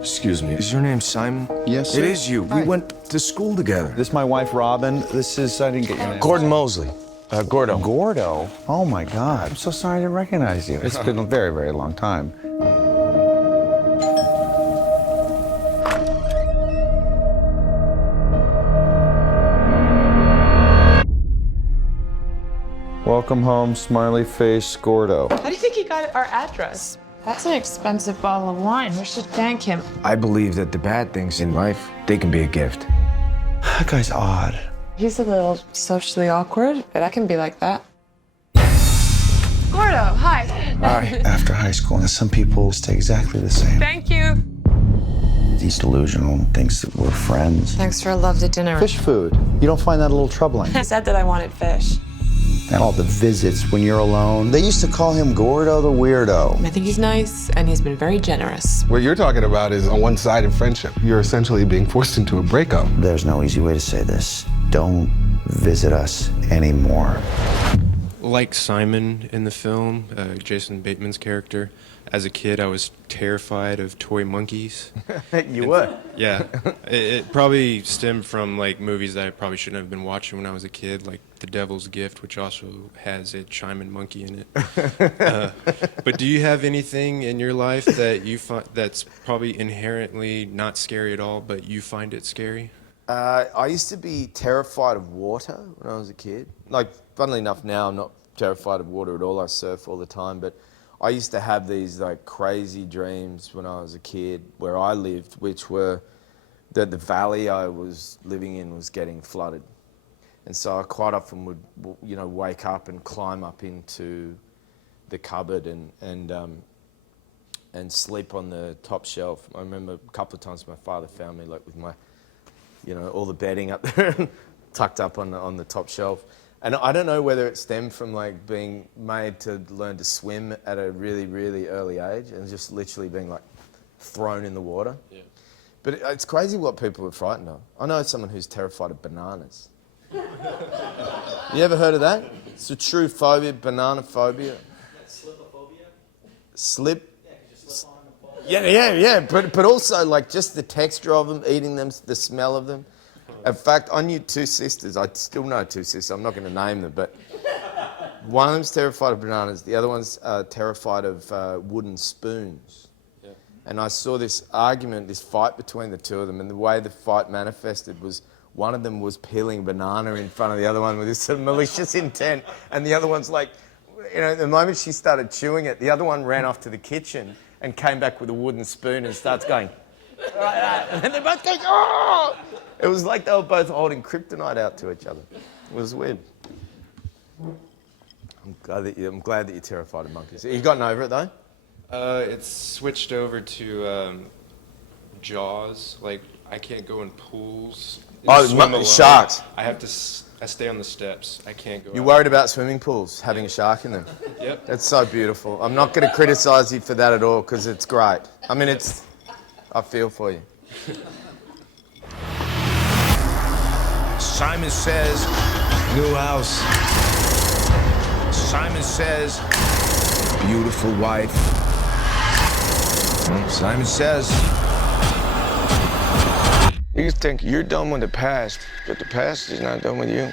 Excuse me, is your name Simon? Yes, sir. It is you. We went to school together. This is my wife, Robin. This is, I didn't get your name. Gordon Mosley. Gordo. Gordo? Oh, my God. I'm so sorry I didn't recognize you. It's been a very, very long time. Welcome home, smiley face, Gordo. How do you think he got our address? That's an expensive bottle of wine. We should thank him. I believe that the bad things in life, they can be a gift. That guy's odd. He's a little socially awkward, but I can be like that. Gordo, hi. Hi. After high school, some people stay exactly the same. Thank you. He's delusional and thinks that we're friends. Thanks for a lovely dinner. Fish food. You don't find that a little troubling? I said that I wanted fish. And all the visits when you're alone. They used to call him Gordo the Weirdo. I think he's nice, and he's been very generous. What you're talking about is a one-sided friendship. You're essentially being forced into a breakup. There's no easy way to say this. Don't visit us anymore. Like Simon in the film, Jason Bateman's character, as a kid I was terrified of toy monkeys. You were? Yeah. It probably stemmed from like movies that I probably shouldn't have been watching when I was a kid, like The Devil's Gift, which also has a Chiming monkey in it. But do you have anything in your life that you find that's probably inherently not scary at all, but you find it scary? I used to be terrified of water when I was a kid. Like, funnily enough, now I'm not terrified of water at all. I surf all the time, but I used to have these like crazy dreams when I was a kid where I lived, which were that the valley I was living in was getting flooded. And so I quite often would, you know, wake up and climb up into the cupboard and sleep on the top shelf. I remember a couple of times my father found me like with my, you know, all the bedding up there tucked up on the top shelf. And I don't know whether it stemmed from like being made to learn to swim at a really, really early age and just literally being like thrown in the water. Yeah. But it's crazy what people are frightened of. I know someone who's terrified of bananas. You ever heard of that? It's a true phobia, banana phobia. Slipophobia? Slip? Yeah, because you slip on them. Yeah. But also like just the texture of them, eating them, the smell of them. In fact, I knew two sisters. I still know two sisters. I'm not going to name them, but one of them's terrified of bananas. The other one's terrified of wooden spoons. Yeah. And I saw this argument, this fight between the two of them, and the way the fight manifested was one of them was peeling a banana in front of the other one with this sort of malicious intent, and the other one's like, you know, the moment she started chewing it, the other one ran off to the kitchen and came back with a wooden spoon and starts going, and then they both go, oh! It was like they were both holding kryptonite out to each other. It was weird. I'm glad that you're terrified of monkeys. You've gotten over it though? It's switched over to Jaws. Like, I can't go in pools. Swim alone. Sharks. I have to. I stay on the steps. I can't go. You're worried about swimming pools having a shark in them? Yep. That's so beautiful. I'm not going to criticise you for that at all because it's great. I mean, I feel for you. Simon says, new house. Simon says, beautiful wife. Simon says, you think you're done with the past, but the past is not done with you.